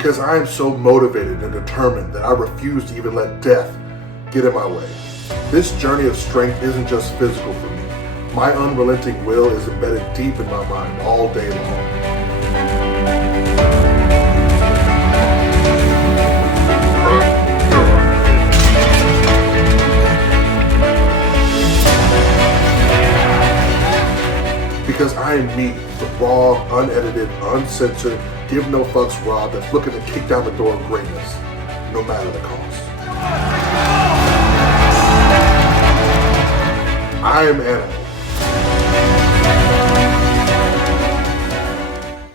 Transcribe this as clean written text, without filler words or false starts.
Because I am so motivated and determined that I refuse to even let death get in my way. This journey of strength isn't just physical for me. My unrelenting will is embedded deep in my mind all day long. Because I am me, the raw, unedited, uncensored, give no fucks Rob that's looking to kick down the door of greatness, no matter the cost. I am animal.